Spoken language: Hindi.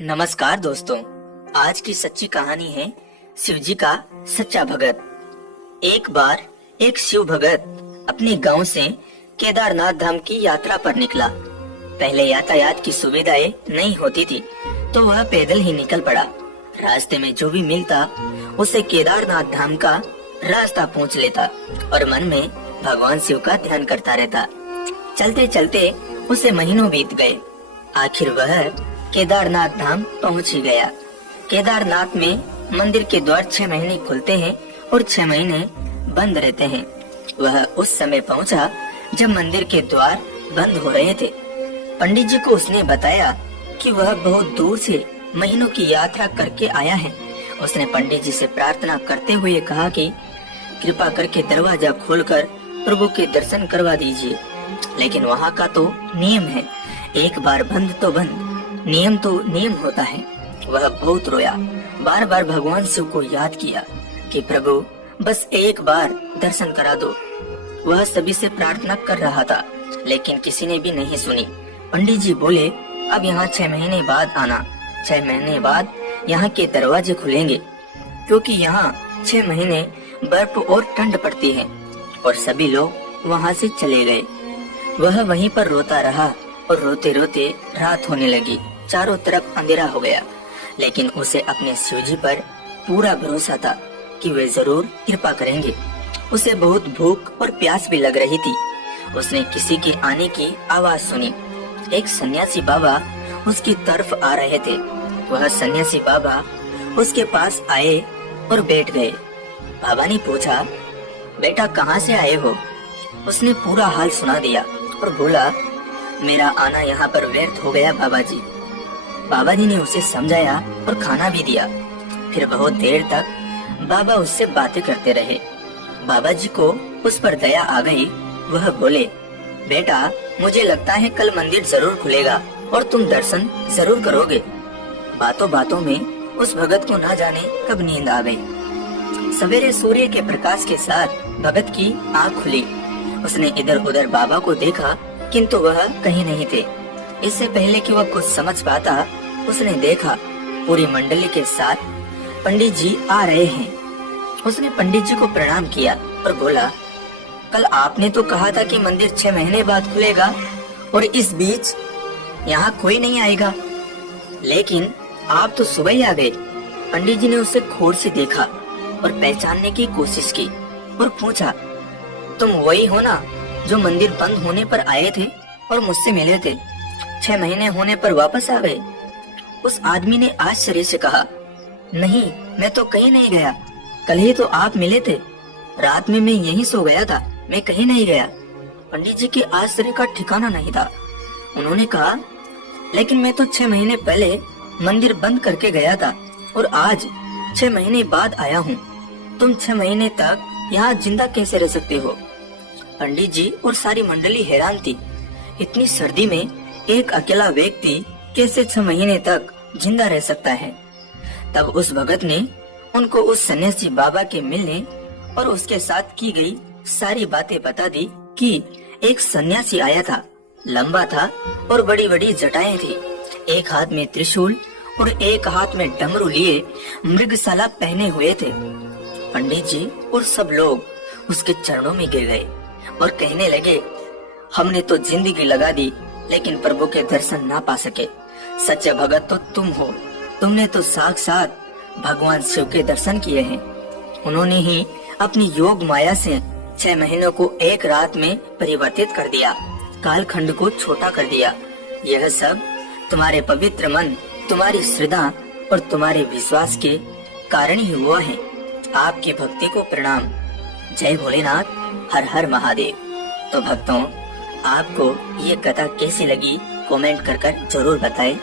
नमस्कार दोस्तों, आज की सच्ची कहानी है शिवजी का सच्चा भगत। एक बार एक शिव भगत अपने गांव से केदारनाथ धाम की यात्रा पर निकला। पहले यातायात की सुविधाएं नहीं होती थी, तो वह पैदल ही निकल पड़ा। रास्ते में जो भी मिलता उसे केदारनाथ धाम का रास्ता पूछ लेता और मन में भगवान शिव का ध्यान करता रहता। चलते चलते उसे महीनों बीत गए। आखिर वह केदारनाथ धाम पहुंच ही गया। केदारनाथ में मंदिर के द्वार 6 महीने खुलते हैं और 6 महीने बंद रहते हैं। वह उस समय पहुंचा जब मंदिर के द्वार बंद हो रहे थे। पंडित जी को उसने बताया कि वह बहुत दूर से महीनों की यात्रा करके आया है। उसने पंडित जी से प्रार्थना करते हुए कहा कि कृपा करके दरवाजा खोलकर प्रभु के दर्शन करवा दीजिए। लेकिन वहाँ का तो नियम है, एक बार बंद तो बंद, नियम तो नियम होता है। वह बहुत रोया, बार बार भगवान शिव को याद किया कि प्रभु बस एक बार दर्शन करा दो। वह सभी से प्रार्थना कर रहा था, लेकिन किसी ने भी नहीं सुनी। पंडित जी बोले, अब यहाँ 6 महीने बाद आना। 6 महीने बाद यहाँ के दरवाजे खुलेंगे, क्योंकि यहाँ 6 महीने बर्फ और ठंड पड़ती है। और सभी लोग वहाँ से चले गए। वह वहीं पर रोता रहा और रोते रोते रात होने लगी। चारों तरफ अंधेरा हो गया, लेकिन उसे अपने शिवजी पर पूरा भरोसा था कि वे जरूर कृपा करेंगे। उसे बहुत भूख और प्यास भी लग रही थी। उसने किसी के आने की आवाज सुनी। एक सन्यासी बाबा उसकी तरफ आ रहे थे। वह सन्यासी बाबा उसके पास आए और बैठ गए। बाबा ने पूछा, बेटा कहाँ से आए हो? उसने पूरा हाल सुना दिया और बोला, मेरा आना यहाँ पर व्यर्थ हो गया बाबा जी। बाबा जी ने उसे समझाया और खाना भी दिया। फिर बहुत देर तक बाबा उससे बातें करते रहे। बाबा जी को उस पर दया आ गई। वह बोले, बेटा मुझे लगता है कल मंदिर जरूर खुलेगा और तुम दर्शन जरूर करोगे। बातों बातों में उस भगत को ना जाने कब नींद आ गई। सवेरे सूर्य के प्रकाश के साथ भगत की आँख खुली। उसने इधर उधर बाबा को देखा, किंतु वह कहीं नहीं थे। इससे पहले कि वह कुछ समझ पाता, उसने देखा पूरी मंडली के साथ पंडित जी आ रहे हैं। उसने पंडित जी को प्रणाम किया और बोला, कल आपने तो कहा था कि मंदिर 6 महीने बाद खुलेगा और इस बीच यहाँ कोई नहीं आएगा, लेकिन आप तो सुबह ही आ गए। पंडित जी ने उसे खोर से देखा और पहचानने की कोशिश की और पूछा, तुम वही हो ना जो मंदिर बंद होने पर आए थे और मुझसे मिले थे? 6 महीने होने पर वापस आ गए? उस आदमी ने आश्चर्य से कहा, नहीं मैं तो कहीं नहीं गया। कल ही तो आप मिले थे। रात में मैं यहीं सो गया था, मैं कहीं नहीं गया। पंडित जी के आश्चर्य का ठिकाना नहीं था। उन्होंने कहा, लेकिन मैं तो 6 महीने पहले मंदिर बंद करके गया था और आज 6 महीने बाद आया हूँ। तुम 6 महीने तक यहाँ जिंदा कैसे रह सकते हो? पंडित जी और सारी मंडली हैरान थी। इतनी सर्दी में एक अकेला व्यक्ति कैसे 6 महीने तक जिंदा रह सकता है? तब उस भगत ने उनको उस सन्यासी बाबा के मिलने और उसके साथ की गई सारी बातें बता दी कि एक सन्यासी आया था, लंबा था और बड़ी बड़ी जटाएं थी। एक हाथ में त्रिशूल और एक हाथ में डमरू लिए मृगशाला पहने हुए थे। पंडित जी और सब लोग उसके चरणों में गिर गए और कहने लगे, हमने तो जिंदगी लगा दी, लेकिन प्रभु के दर्शन ना पा सके। सच्चे भगत तो तुम हो। तुमने तो साक्षात भगवान शिव के दर्शन किए हैं। उन्होंने ही अपनी योग माया से 6 महीनों को एक रात में परिवर्तित कर दिया, कालखंड को छोटा कर दिया। यह सब तुम्हारे पवित्र मन, तुम्हारी श्रद्धा और तुम्हारे विश्वास के कारण ही हुआ है। आपकी भक्ति को प्रणाम। जय भोलेनाथ, हर हर महादेव। तो भक्तों, आपको ये कथा कैसी लगी कमेंट कर जरूर बताएं।